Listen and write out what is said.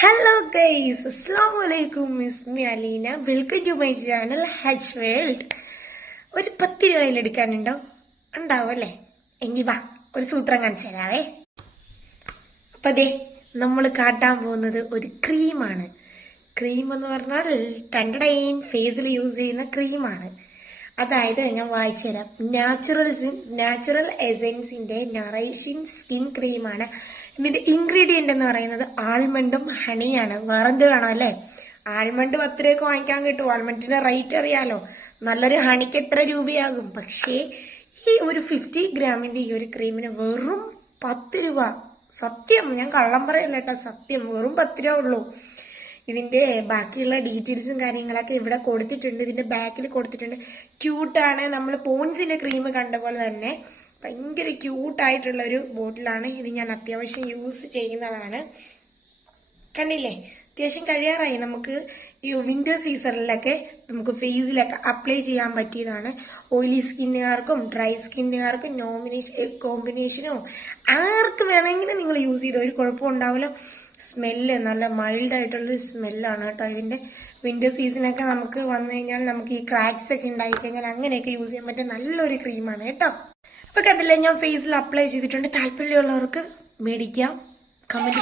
Hello guys അസ്സാം വലൈക്കും miss me Aleena welcome to my channel Haj world ഒരു പത്ത് രൂപയിൽ എടുക്കാനുണ്ടോ? ഉണ്ടാവും അല്ലേ? എങ്കിൽ വാ ഒരു സൂത്രം കാണിച്ചു തരാവേ. അപ്പം അതെ നമ്മൾ കാട്ടാൻ പോകുന്നത് ഒരു ക്രീമാണ് ക്രീം എന്ന് പറഞ്ഞാൽ ടണ്ടടൈൻ ഫേസിൽ യൂസ് ചെയ്യുന്ന ക്രീമാണ് അതായത് ഞാൻ വായിച്ചു തരാം. നാച്ചുറൽ നാച്ചുറൽ എസെൻസിന്റെ നറേഷിൻ സ്കിൻ ക്രീമാണ് ഇതിന്റെ ഇൻഗ്രീഡിയന്റ് എന്ന് പറയുന്നത് ആൽമണ്ടും ഹണിയാണ് വെറുതെ വേണം അല്ലേ? ആൽമണ്ട് പത്ത് രൂപയ്ക്ക് വാങ്ങിക്കാൻ കിട്ടും. ആൽമണ്ടിന്റെ റേറ്റ് അറിയാലോ. നല്ലൊരു ഹണിക്ക് എത്ര രൂപയാകും? പക്ഷേ ഈ ഒരു ഫിഫ്റ്റി ഗ്രാമിന്റെ ഈ ഒരു ക്രീമിന് വെറും പത്ത് രൂപ. സത്യം ഞാൻ കള്ളം പറയല്ല കേട്ടോ. സത്യം വെറും പത്ത് രൂപ ഉള്ളൂ. ഇതിന്റെ ബാക്കിയുള്ള ഡീറ്റെയിൽസും കാര്യങ്ങളൊക്കെ ഇവിടെ കൊടുത്തിട്ടുണ്ട്. ഇതിന്റെ ബാക്കിൽ കൊടുത്തിട്ടുണ്ട്. ക്യൂട്ടാണ് നമ്മൾ പോൺസിന്റെ ക്രീം കണ്ട പോലെ തന്നെ ഭയങ്കര ക്യൂട്ടായിട്ടുള്ള ഒരു ബോട്ടിലാണ് ഇത് ഞാൻ അത്യാവശ്യം യൂസ് ചെയ്യുന്നതാണ്. കണ്ടില്ലേ? അത്യാവശ്യം കഴിയാറായി. നമുക്ക് ഈ വിന്റർ സീസണിലൊക്കെ നമുക്ക് ഫേസിലൊക്കെ അപ്ലൈ ചെയ്യാൻ പറ്റിയതാണ്. ഓയിലി സ്കിന്നുകാർക്കും ഡ്രൈ സ്കിന്നുകാർക്കും നോമിനേഷൻ കോമ്പിനേഷനോ ആർക്ക് വേണമെങ്കിലും നിങ്ങൾ യൂസ് ചെയ്തോ ഒരു കുഴപ്പം ഉണ്ടാവില്ല. സ്മെല്ല് നല്ല മൈൽഡ് ആയിട്ടുള്ളൊരു സ്മെല്ലാണ് കേട്ടോ. ഇതിന്റെ വിന്റർ സീസണൊക്കെ നമുക്ക് വന്നു കഴിഞ്ഞാൽ നമുക്ക് ഈ ക്രാക്സ് ഒക്കെ ഉണ്ടായി കഴിഞ്ഞാൽ അങ്ങനെയൊക്കെ യൂസ് ചെയ്യാൻ പറ്റിയ നല്ലൊരു ക്രീമാണ് കേട്ടോ. അപ്പൊ കണ്ടില്ലേ ഞാൻ ഫേസിൽ അപ്ലൈ ചെയ്തിട്ടുണ്ട്. താല്പര്യമുള്ളവർക്ക് മേടിക്കാം. കമന്റ്